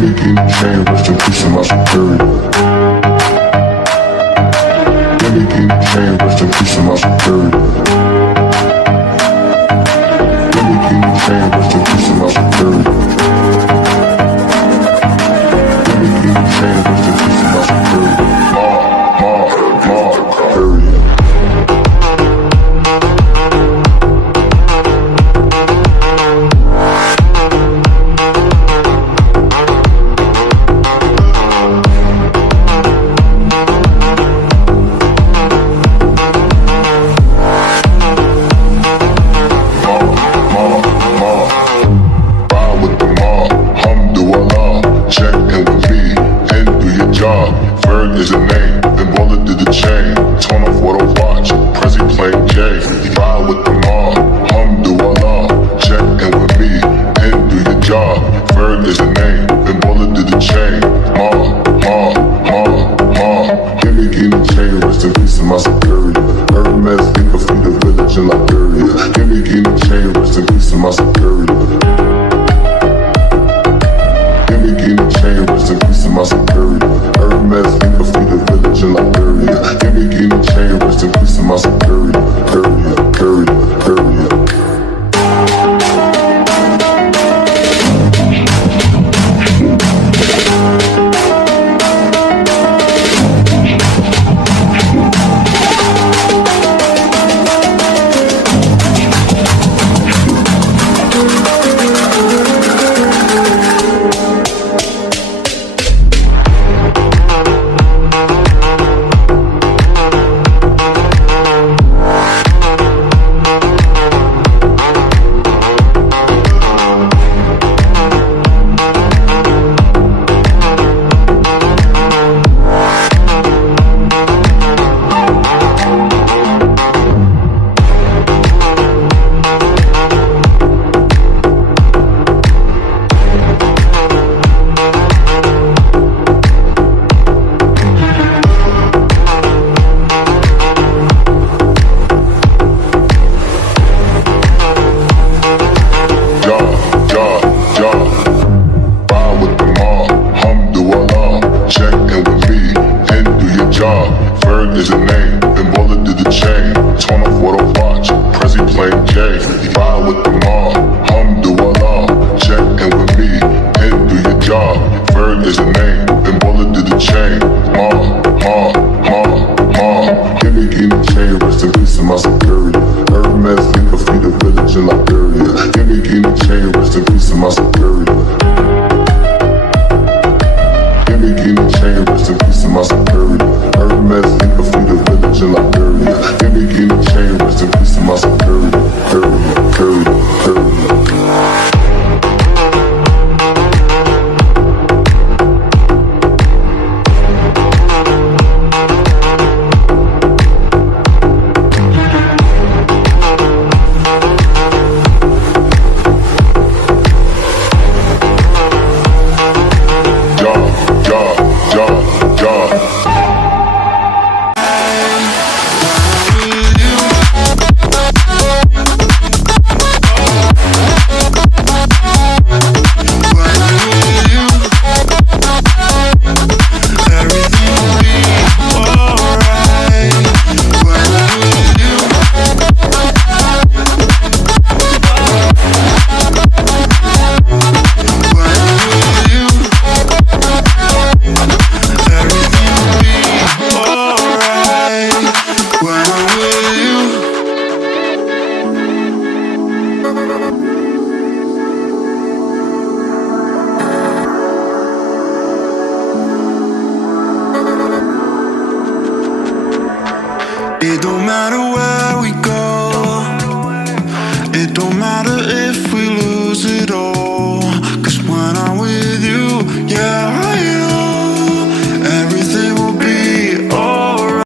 me get the chain, rest in peace of my security. Let me get the chain, rest in peace of my security. Let me get the chain, rest in peace of my security. Let me get the chain, rest in peace of my security. Period. Is a name, then bullet did the chain. Torn off what I watch, Prezi playing J. Ride with the mob, alhamdulillah. Check in with me, and do your job. Bird is a name, then bullet did the chain. Give me the chain, rest in peace of my security. Hermes, think of feed the village in Liberia. Give me the chain, rest in peace of my security. Give me the chain, rest in peace of my security. Hermes, think of feed the village in Liberia. Give me the chain, rest in peace of my security. Period. Bird is a name, then bullet did the chain. Torn off what I watch, Prezi playing J. Ride with the mob, alhamdulillah. Check in with me, and do your job. Bird is a name, then bullet did the chain. Give me the chain, rest in peace of my security. Hermes, think of feed the village in Liberia. Give me the chain, rest in peace of my security. Give me the chain, rest in peace of my security. Hermes, think of feed the village in Liberia. Give me the chain, rest in peace of my security. Period. It don't matter where we go. It don't matter if we lose.